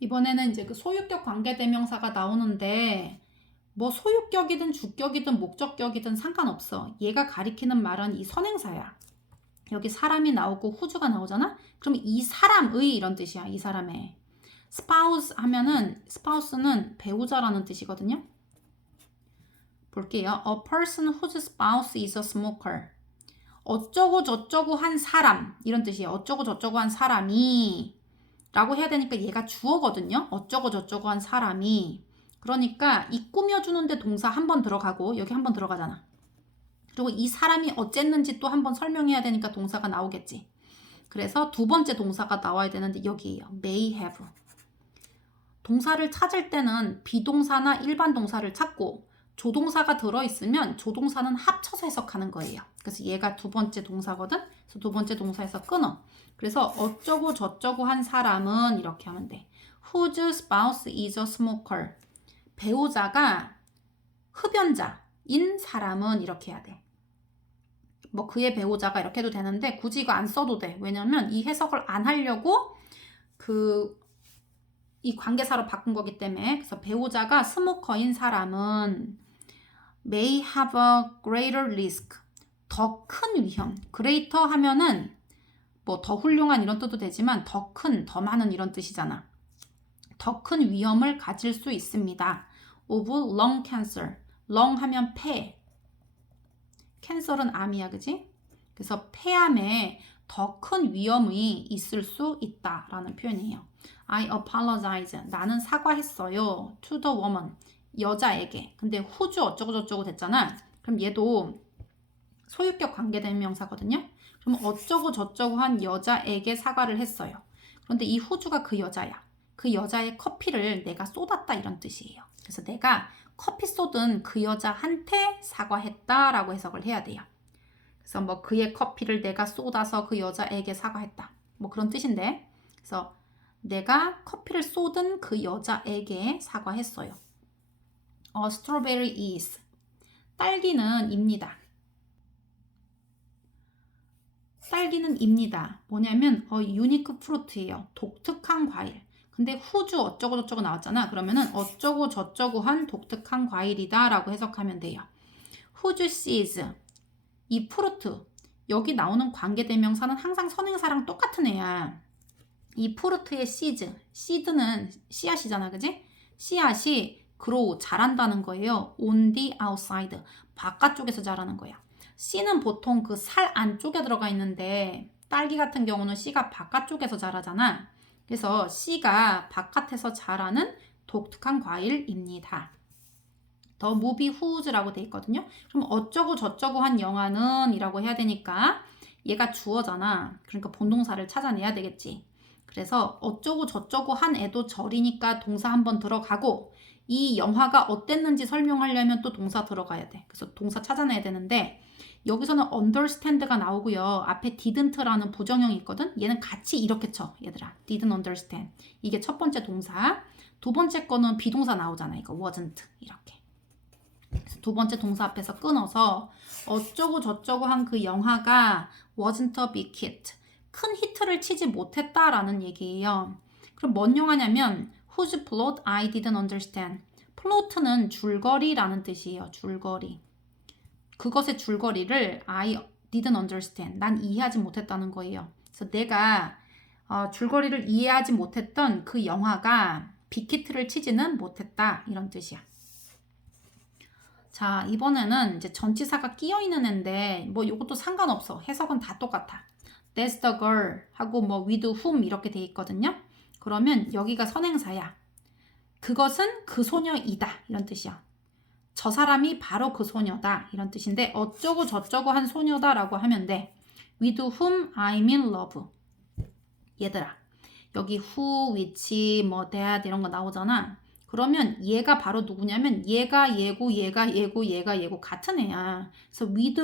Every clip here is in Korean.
이번에는 이제 그 소유격 관계대명사가 나오는데 뭐 소유격이든 주격이든 목적격이든 상관없어. 얘가 가리키는 말은 이 선행사야. 여기 사람이 나오고 후주가 나오잖아? 그럼 이 사람의 이런 뜻이야. 이 사람의. spouse 하면은 spouse는 배우자라는 뜻이거든요. 볼게요. A person whose spouse is a smoker. 어쩌고 저쩌고 한 사람 이런 뜻이에요. 어쩌고 저쩌고 한 사람이 라고 해야 되니까 얘가 주어거든요. 어쩌고 저쩌고 한 사람이. 그러니까 이 꾸며주는데 동사 한 번 들어가고 여기 한 번 들어가잖아. 그리고 이 사람이 어쨌는지 또 한 번 설명해야 되니까 동사가 나오겠지. 그래서 두 번째 동사가 나와야 되는데 여기에요. may have. 동사를 찾을 때는 비동사나 일반 동사를 찾고 조동사가 들어있으면 조동사는 합쳐서 해석하는 거예요. 그래서 얘가 두 번째 동사거든. 그래서 두 번째 동사에서 끊어. 그래서 어쩌고 저쩌고 한 사람은 이렇게 하면 돼. Whose spouse is a smoker. 배우자가 흡연자인 사람은 이렇게 해야 돼. 뭐 그의 배우자가 이렇게 해도 되는데 굳이 이거 안 써도 돼. 왜냐면 이 해석을 안 하려고 이 관계사로 바꾼 거기 때문에. 그래서 배우자가 스모커인 사람은 may have a greater risk. 더 큰 위험. greater 하면은 뭐 더 훌륭한 이런 뜻도 되지만 더 큰, 더 많은 이런 뜻이잖아. 더 큰 위험을 가질 수 있습니다. of lung cancer. lung 하면 폐. 캔서는 암이야, 그지? 그래서 폐암에 더 큰 위험이 있을 수 있다라는 표현이에요. I apologize. 나는 사과했어요. To the woman. 여자에게. 근데 후주 어쩌고저쩌고 됐잖아. 그럼 얘도 소유격 관계대명사거든요. 그럼 어쩌고 저쩌고 한 여자에게 사과를 했어요. 그런데 이 후주가 그 여자야. 그 여자의 커피를 내가 쏟았다 이런 뜻이에요. 그래서 내가 커피 쏟은 그 여자한테 사과했다라고 해석을 해야 돼요. 그래서 뭐 그의 커피를 내가 쏟아서 그 여자에게 사과했다. 뭐 그런 뜻인데. 그래서 내가 커피를 쏟은 그 여자에게 사과했어요. A strawberry is. 딸기는 입니다. 딸기는 입니다. 뭐냐면 unique fruit예요. 독특한 과일. 근데 후주 어쩌고 저쩌고 나왔잖아. 그러면은 어쩌고 저쩌고 한 독특한 과일이다 라고 해석하면 돼요. whose seeds. 이 프루트. 여기 나오는 관계대명사는 항상 선행사랑 똑같은 애야. 이 프루트의 seeds. seed는 씨앗이잖아. 그지? 씨앗이 grow, 자란다는 거예요. on the outside. 바깥쪽에서 자라는 거야. 씨는 보통 그 살 안쪽에 들어가 있는데 딸기 같은 경우는 씨가 바깥쪽에서 자라잖아. 그래서 씨가 바깥에서 자라는 독특한 과일입니다. 더 무비 후즈라고 돼 있거든요. 그럼 어쩌고 저쩌고 한 영화는 이라고 해야 되니까 얘가 주어잖아. 그러니까 본동사를 찾아내야 되겠지. 그래서 어쩌고 저쩌고 한 애도 절이니까 동사 한번 들어가고 이 영화가 어땠는지 설명하려면 또 동사 들어가야 돼. 그래서 동사 찾아내야 되는데 여기서는 understand가 나오고요. 앞에 didn't라는 부정형이 있거든. 얘는 같이 이렇게 쳐. 얘들아. didn't understand. 이게 첫 번째 동사. 두 번째 거는 비동사 나오잖아. 이거 wasn't. 이렇게. 그래서 두 번째 동사 앞에서 끊어서 어쩌고 저쩌고 한 그 영화가 wasn't a big hit. 큰 히트를 치지 못했다라는 얘기예요. 그럼 뭔 영화냐면 whose plot I didn't understand. 플로트는 줄거리라는 뜻이에요. 줄거리. 그것의 줄거리를 I didn't understand. 난 이해하지 못했다는 거예요. 그래서 내가 줄거리를 이해하지 못했던 그 영화가 빅히트를 치지는 못했다. 이런 뜻이야. 자, 이번에는 이제 전치사가 끼어있는 애인데 뭐 이것도 상관없어. 해석은 다 똑같아. That's the girl 하고 뭐 with whom 이렇게 돼 있거든요. 그러면 여기가 선행사야. 그것은 그 소녀이다. 이런 뜻이야. 저 사람이 바로 그 소녀다. 이런 뜻인데 어쩌고 저쩌고 한 소녀다라고 하면 돼. With whom I'm in love. 얘들아. 여기 who, which, 뭐 that 이런 거 나오잖아. 그러면 얘가 바로 누구냐면 얘가 얘고 얘가 얘고 얘가 얘고 같은 애야. 그래서 with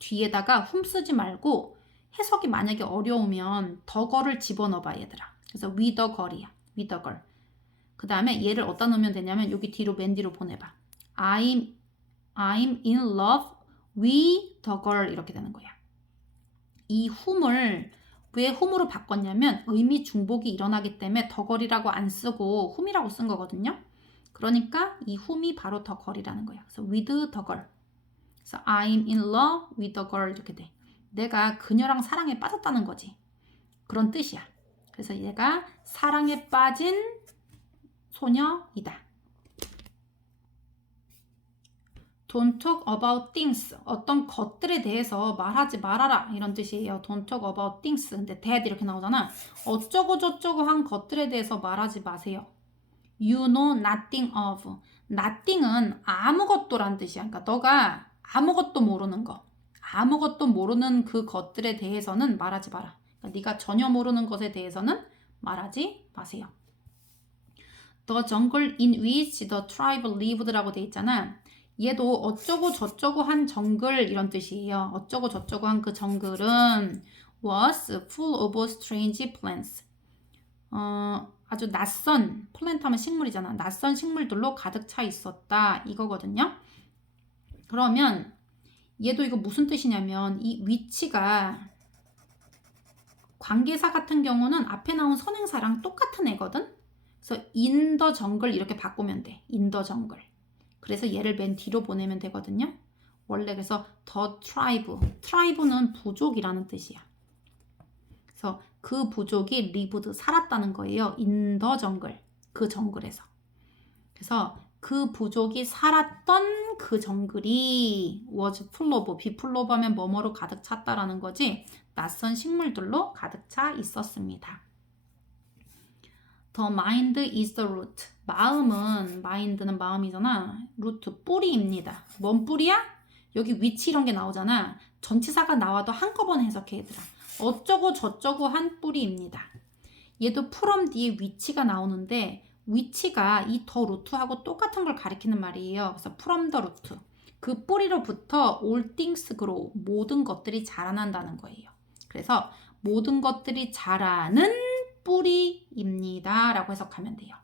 뒤에다가 whom 쓰지 말고 해석이 만약에 어려우면 the girl을 집어넣어봐 얘들아. 그래서 with the girl이야. with the girl. 그 다음에 얘를 어디다 넣으면 되냐면 여기 뒤로 맨 뒤로 보내봐. I'm in love with the girl 이렇게 되는 거야. 이 whom을 왜 whom으로 바꿨냐면 의미 중복이 일어나기 때문에 더걸이라고 안 쓰고 whom이라고 쓴 거거든요. 그러니까 이 whom이 바로 더걸이라는 거예요. 그래서 with the girl. 그래서 I'm in love with the girl 이렇게 돼. 내가 그녀랑 사랑에 빠졌다는 거지. 그런 뜻이야. 그래서 얘가 사랑에 빠진 소녀이다. Don't talk about things. 어떤 것들에 대해서 말하지 말아라. 이런 뜻이에요. Don't talk about things. 근데 that 이렇게 나오잖아. 어쩌고 저쩌고 한 것들에 대해서 말하지 마세요. You know nothing of. nothing은 아무것도란 뜻이야. 그러니까 너가 아무것도 모르는 거. 아무것도 모르는 그 것들에 대해서는 말하지 마라. 그러니까 네가 전혀 모르는 것에 대해서는 말하지 마세요. The jungle in which the tribe lived라고 돼 있잖아. 얘도 어쩌고 저쩌고 한 정글 이런 뜻이에요. 어쩌고 저쩌고 한 그 정글은 was full of strange plants. 아주 낯선, 플랜트 하면 식물이잖아. 낯선 식물들로 가득 차 있었다. 이거거든요. 그러면 얘도 이거 무슨 뜻이냐면 이 위치가 관계사 같은 경우는 앞에 나온 선행사랑 똑같은 애거든. 그래서 in the jungle 이렇게 바꾸면 돼. in the jungle. 그래서 얘를 맨 뒤로 보내면 되거든요. 원래 그래서 the tribe는 부족이라는 뜻이야. 그래서 그 부족이 lived 살았다는 거예요. in the jungle. 그 정글에서. 그래서 그 부족이 살았던 그 정글이 was full of, be full of 하면 뭐뭐로 가득 찼다라는 거지. 낯선 식물들로 가득 차 있었습니다. The mind is the root. mind는 마음이잖아. root, 뿌리입니다. 뭔 뿌리야? 여기 위치 이런 게 나오잖아. 전치사가 나와도 한꺼번에 해석해 얘들아. 어쩌고 저쩌고 한 뿌리입니다. 얘도 from 뒤에 위치가 나오는데 위치가 이 the root하고 똑같은 걸 가리키는 말이에요. 그래서 from the root. 그 뿌리로부터 all things grow. 모든 것들이 자라난다는 거예요. 그래서 모든 것들이 자라는 뿌리입니다. 라고 해석하면 돼요.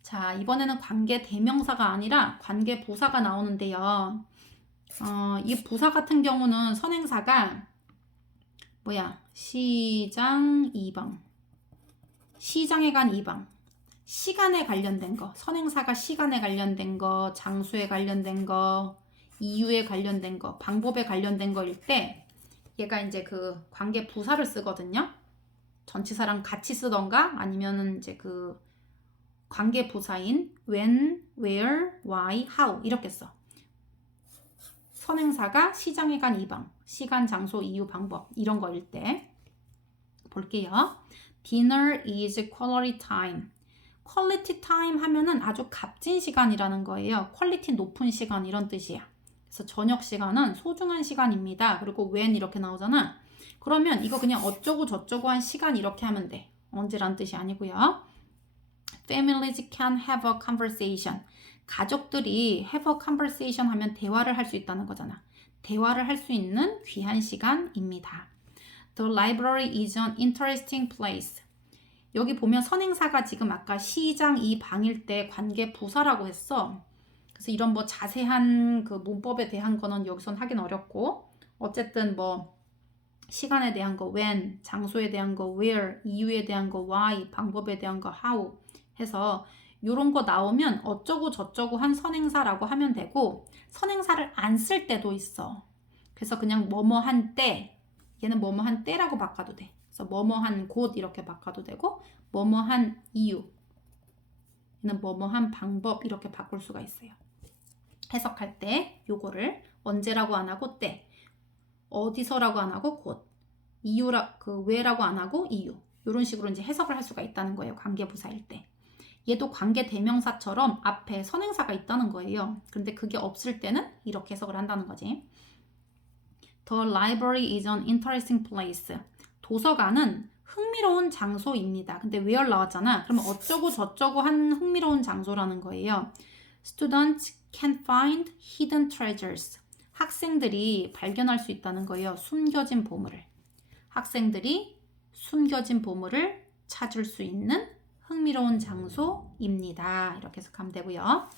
자, 이번에는 관계 대명사가 아니라 관계 부사가 나오는데요. 이 부사 같은 경우는 선행사가 시장, 이방. 시장에 간 이방. 시간에 관련된 거. 선행사가 시간에 관련된 거, 장소에 관련된 거, 이유에 관련된 거, 방법에 관련된 거일 때 얘가 이제 그 관계 부사를 쓰거든요. 전치사랑 같이 쓰던가 아니면은 이제 그 관계 부사인 when, where, why, how 이렇게 써. 선행사가 시장에 간 이방, 시간, 장소, 이유, 방법 이런 거일 때 볼게요. Dinner is quality time. quality time 하면은 아주 값진 시간이라는 거예요. 퀄리티 높은 시간 이런 뜻이야. 그래서 저녁 시간은 소중한 시간입니다. 그리고 when 이렇게 나오잖아. 그러면 이거 그냥 어쩌고 저쩌고 한 시간 이렇게 하면 돼. 언제란 뜻이 아니고요. Families can have a conversation. 가족들이 have a conversation 하면 대화를 할 수 있다는 거잖아. 대화를 할 수 있는 귀한 시간입니다. The library is an interesting place. 여기 보면 선행사가 지금 아까 시장 이 방일 때 관계 부사라고 했어. 그래서 이런 뭐 자세한 그 문법에 대한 거는 여기선 하긴 어렵고 어쨌든 뭐 시간에 대한 거 when, 장소에 대한 거 where, 이유에 대한 거 why, 방법에 대한 거 how 해서 요런 거 나오면 어쩌고 저쩌고 한 선행사라고 하면 되고 선행사를 안 쓸 때도 있어. 그래서 그냥 뭐뭐 한 때, 얘는 뭐뭐 한 때라고 바꿔도 돼. 그래서 뭐뭐 한 곳 이렇게 바꿔도 되고 뭐뭐 한 이유, 얘는 뭐뭐 한 방법 이렇게 바꿀 수가 있어요. 해석할 때 요거를 언제라고 안 하고 때, 어디서라고 안 하고 곳, 이유라 그 왜라고 안 하고 이유 이런 식으로 이제 해석을 할 수가 있다는 거예요. 관계부사일 때. 얘도 관계 대명사처럼 앞에 선행사가 있다는 거예요. 근데 그게 없을 때는 이렇게 해석을 한다는 거지. The library is an interesting place. 도서관은 흥미로운 장소입니다. 근데 where 나왔잖아. 그러면 어쩌고 저쩌고 한 흥미로운 장소라는 거예요. Students can find hidden treasures. 학생들이 발견할 수 있다는 거예요. 숨겨진 보물을. 학생들이 숨겨진 보물을 찾을 수 있는 흥미로운 장소입니다. 이렇게 해석하면 되고요.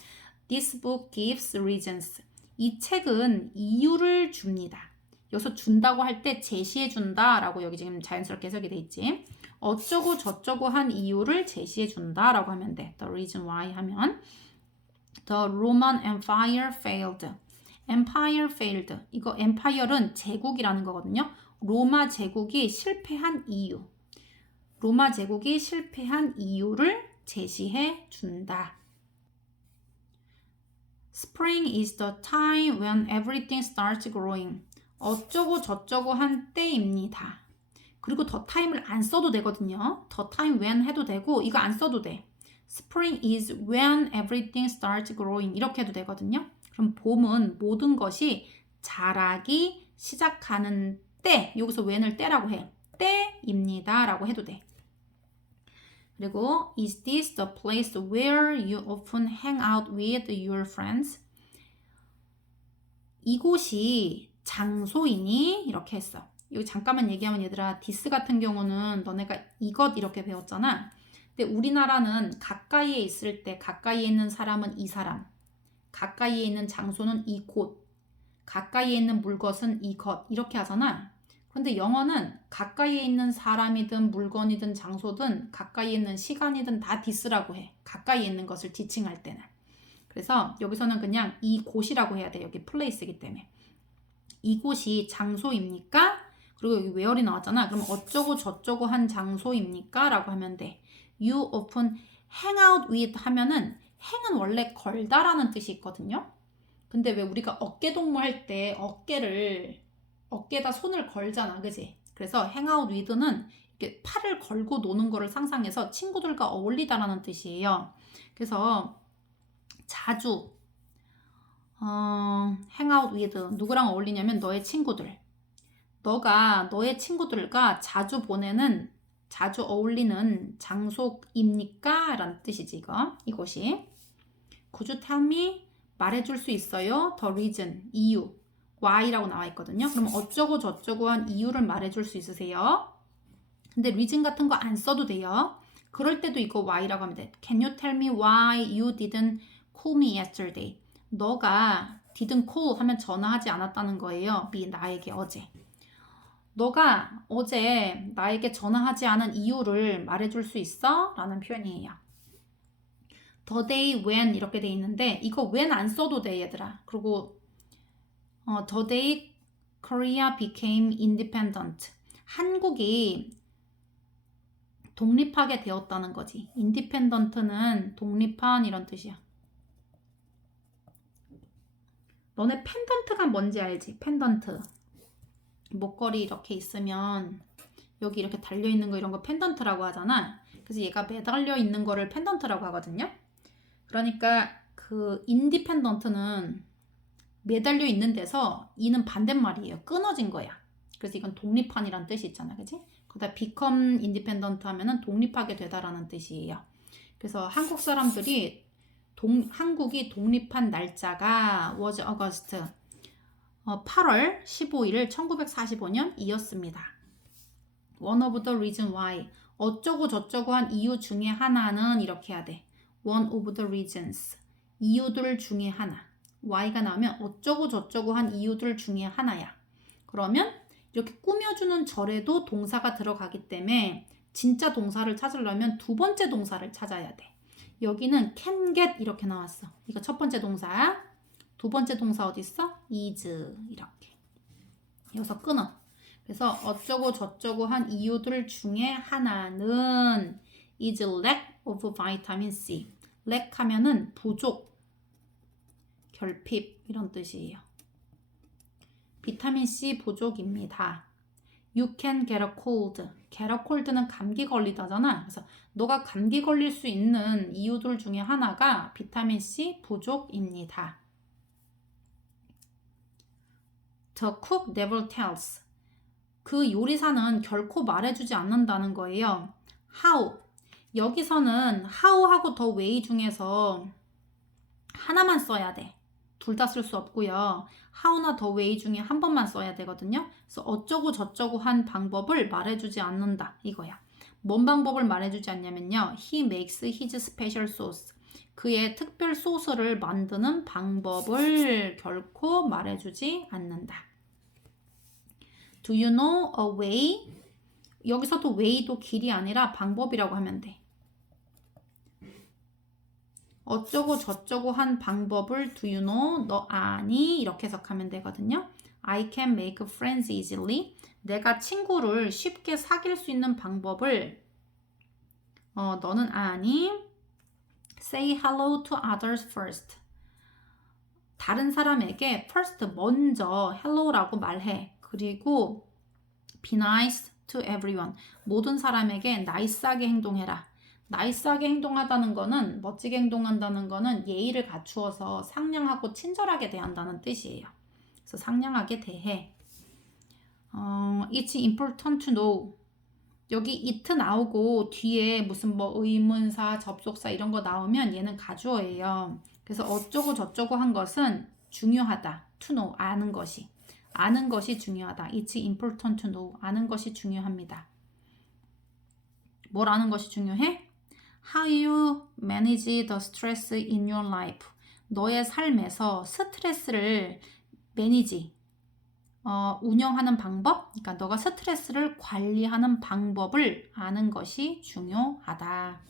This book gives reasons. 이 책은 이유를 줍니다. 여기서 준다고 할 때 제시해 준다라고 여기 지금 자연스럽게 해석이 돼 있지. 어쩌고 저쩌고 한 이유를 제시해 준다라고 하면 돼. The reason why 하면 The Roman Empire failed. Empire failed. 이거 empire은 제국이라는 거거든요. 로마 제국이 실패한 이유. 로마 제국이 실패한 이유를 제시해 준다. Spring is the time when everything starts growing. 어쩌고 저쩌고 한 때입니다. 그리고 더 타임을 안 써도 되거든요. 더 타임 when 해도 되고 이거 안 써도 돼. Spring is when everything starts growing. 이렇게 해도 되거든요. 그럼 봄은 모든 것이 자라기 시작하는 때. 여기서 when을 때라고 해. 때입니다. 라고 해도 돼. 그리고 Is this the place where you often hang out with your friends? 이곳이 장소이니? 이렇게 했어. 여기 잠깐만 얘기하면 얘들아 this 같은 경우는 너네가 이것 이렇게 배웠잖아. 근데 우리나라는 가까이에 있을 때 가까이에 있는 사람은 이 사람, 가까이에 있는 장소는 이곳, 가까이에 있는 물것은 이것 이렇게 하잖아. 근데 영어는 가까이에 있는 사람이든 물건이든 장소든 가까이에 있는 시간이든 다 this라고 해. 가까이에 있는 것을 지칭할 때는. 그래서 여기서는 그냥 이곳이라고 해야 돼. 여기 place이기 때문에. 이곳이 장소입니까? 그리고 여기 where이 나왔잖아. 그럼 어쩌고 저쩌고 한 장소입니까? 라고 하면 돼. You often hang out with 하면은 hang은 원래 걸다라는 뜻이 있거든요. 근데 왜 우리가 어깨동무 할 때 어깨에다 손을 걸잖아. 그지? 그래서 hang out with는 이렇게 팔을 걸고 노는 거를 상상해서 친구들과 어울리다라는 뜻이에요. 그래서 자주 hang out with 누구랑 어울리냐면 너의 친구들. 너가 너의 친구들과 자주 어울리는 장소입니까? 라는 뜻이지 이것이. Could you tell me? 말해줄 수 있어요? The reason, 이유, why라고 나와 있거든요. 그럼 어쩌고 저쩌고 한 이유를 말해줄 수 있으세요? 근데 reason 같은 거 안 써도 돼요. 그럴 때도 이거 why라고 하면 돼. Can you tell me why you didn't call me yesterday? 너가 didn't call 하면 전화하지 않았다는 거예요. 나에게 어제. 너가 어제 나에게 전화하지 않은 이유를 말해줄 수 있어? 라는 표현이에요. The day when 이렇게 돼 있는데 이거 when 안 써도 돼 얘들아. 그리고 The day Korea became independent. 한국이 독립하게 되었다는 거지. independent는 독립한 이런 뜻이야. 너네 펜던트가 뭔지 알지? 펜던트. 목걸이 이렇게 있으면 여기 이렇게 달려있는 거 이런 거 펜던트라고 하잖아. 그래서 얘가 매달려 있는 거를 펜던트라고 하거든요. 그러니까 그 인디펜던트는 매달려 있는 데서 이는 반대말이에요. 끊어진 거야. 그래서 이건 독립한이란 뜻이 있잖아. 그치? 그다음 become independent 하면은 독립하게 되다라는 뜻이에요. 그래서 한국 사람들이 한국이 독립한 날짜가 was August 8월 15일 1945년이었습니다. One of the reason why 어쩌고 저쩌고 한 이유 중에 하나는 이렇게 해야 돼. One of the reasons 이유들 중에 하나. why가 나오면 어쩌고 저쩌고 한 이유들 중에 하나야. 그러면 이렇게 꾸며주는 절에도 동사가 들어가기 때문에 진짜 동사를 찾으려면 두 번째 동사를 찾아야 돼. 여기는 can get 이렇게 나왔어. 이거 첫 번째 동사. 두 번째 동사 어디 있어? is 이렇게. 여기서 끊어. 그래서 어쩌고 저쩌고 한 이유들 중에 하나는 is lack of vitamin C. lack 하면은 부족, 결핍 이런 뜻이에요. 비타민 C 부족입니다. You can get a cold. get a cold는 감기 걸리다잖아. 그래서 너가 감기 걸릴 수 있는 이유들 중에 하나가 비타민 C 부족입니다. The cook never tells. 그 요리사는 결코 말해주지 않는다는 거예요. How. 여기서는 how하고 the way 중에서 하나만 써야 돼. 둘 다 쓸 수 없고요. how나 the way 중에 한 번만 써야 되거든요. 그래서 어쩌고 저쩌고 한 방법을 말해주지 않는다. 이거야. 뭔 방법을 말해주지 않냐면요. He makes his special sauce. 그의 특별 소스를 만드는 방법을 결코 말해주지 않는다. Do you know a way? 여기서도 way도 길이 아니라 방법이라고 하면 돼. 어쩌고 저쩌고 한 방법을 do you know? 너 아니? 이렇게 해석하면 되거든요. I can make friends easily. 내가 친구를 쉽게 사귈 수 있는 방법을 너는 아니? Say hello to others first. 다른 사람에게 first 먼저 hello라고 말해. 그리고 be nice to everyone. 모든 사람에게 나이스하게 행동해라. 나이스하게 행동하다는 거는 멋지게 행동한다는 거는 예의를 갖추어서 상냥하고 친절하게 대한다는 뜻이에요. 그래서 상냥하게 대해. It's important to know. 여기 it 나오고 뒤에 무슨 뭐 의문사, 접속사 이런 거 나오면 얘는 가주어예요. 그래서 어쩌고 저쩌고 한 것은 중요하다. to know, 아는 것이. 아는 것이 중요하다. It's important to know. 아는 것이 중요합니다. 뭘 아는 것이 중요해? How you manage the stress in your life. 너의 삶에서 스트레스를 매니지. 운영하는 방법? 그러니까 너가 스트레스를 관리하는 방법을 아는 것이 중요하다.